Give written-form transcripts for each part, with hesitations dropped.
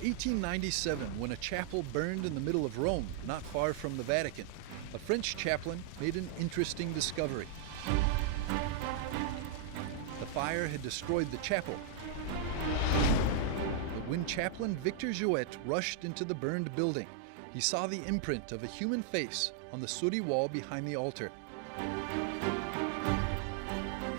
In 1897, when a chapel burned in the middle of Rome, not far from the Vatican, a French chaplain made an interesting discovery. The fire had destroyed the chapel. But when Chaplain Victor Jouët rushed into the burned building, he saw the imprint of a human face on the sooty wall behind the altar.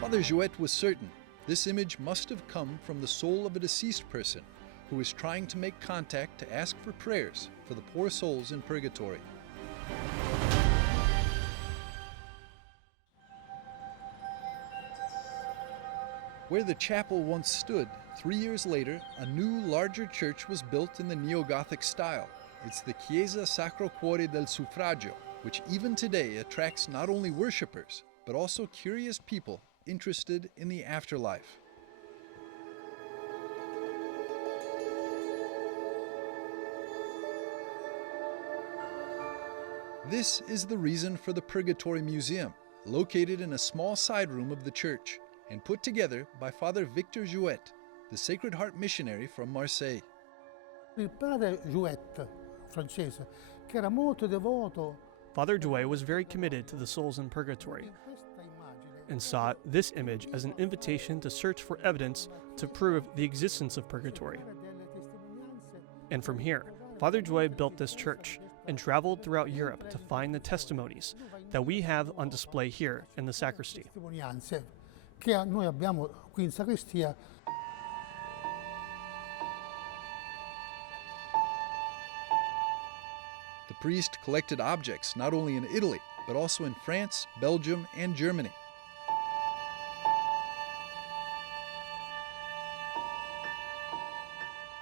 Father Jouët was certain this image must have come from the soul of a deceased person who was trying to make contact to ask for prayers for the poor souls in purgatory. Where the chapel once stood, 3 years later, a new, larger church was built in the neo-Gothic style. It's the Chiesa Sacro Cuore del Suffragio, which even today attracts not only worshippers, but also curious people interested in the afterlife. This is the reason for the Purgatory Museum, located in a small side room of the church, and put together by Father Victor Jouët, the Sacred Heart missionary from Marseille. Il padre Jouët, francese, che era molto devoto. Father Jouët was very committed to the souls in purgatory and saw this image as an invitation to search for evidence to prove the existence of purgatory. And from here, Father Jouët built this church and traveled throughout Europe to find the testimonies that we have on display here in the sacristy. Che noi abbiamo qui in sacrestia. The priest collected objects not only in Italy, but also in France, Belgium, and Germany.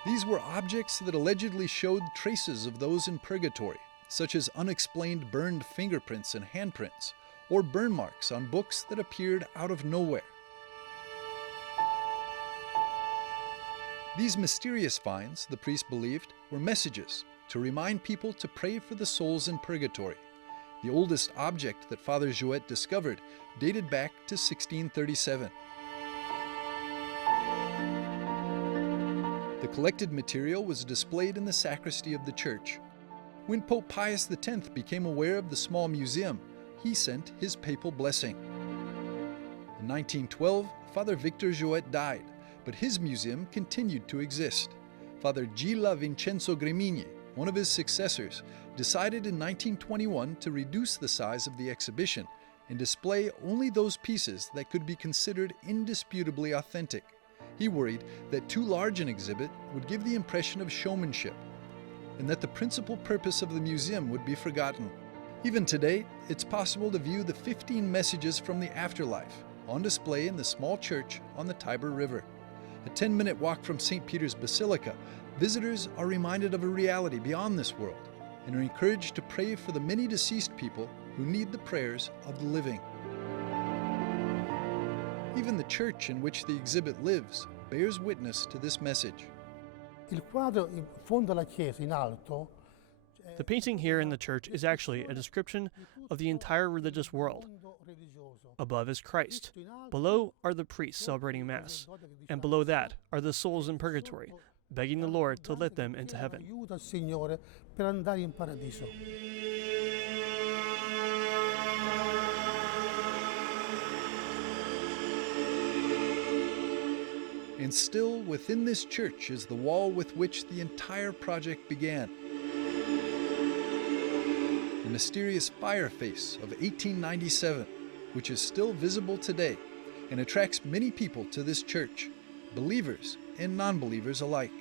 These were objects that allegedly showed traces of those in purgatory, such as unexplained burned fingerprints and handprints, or burn marks on books that appeared out of nowhere. These mysterious finds, the priest believed, were messages to remind people to pray for the souls in purgatory. The oldest object that Father Jouët discovered dated back to 1637. The collected material was displayed in the sacristy of the church. When Pope Pius X became aware of the small museum, he sent his papal blessing. In 1912, Father Victor Jouët died, but his museum continued to exist. Father Gila Vincenzo Grimigni, one of his successors, decided in 1921 to reduce the size of the exhibition and display only those pieces that could be considered indisputably authentic. He worried that too large an exhibit would give the impression of showmanship, and that the principal purpose of the museum would be forgotten. Even today, it's possible to view the 15 messages from the afterlife on display in the small church on the Tiber River. A 10-minute walk from St. Peter's Basilica, visitors are reminded of a reality beyond this world and are encouraged to pray for the many deceased people who need the prayers of the living. Even the church in which the exhibit lives bears witness to this message. Il quadro in fondo alla chiesa, in alto. The painting here in the church is actually a description of the entire religious world. Above is Christ, below are the priests celebrating Mass, and below that are the souls in purgatory, begging the Lord to let them into heaven. Aiuta il Signore per andare in paradiso. And still within this church is the wall with which the entire project began. The mysterious fire face of 1897, which is still visible today and attracts many people to this church, believers and non-believers alike.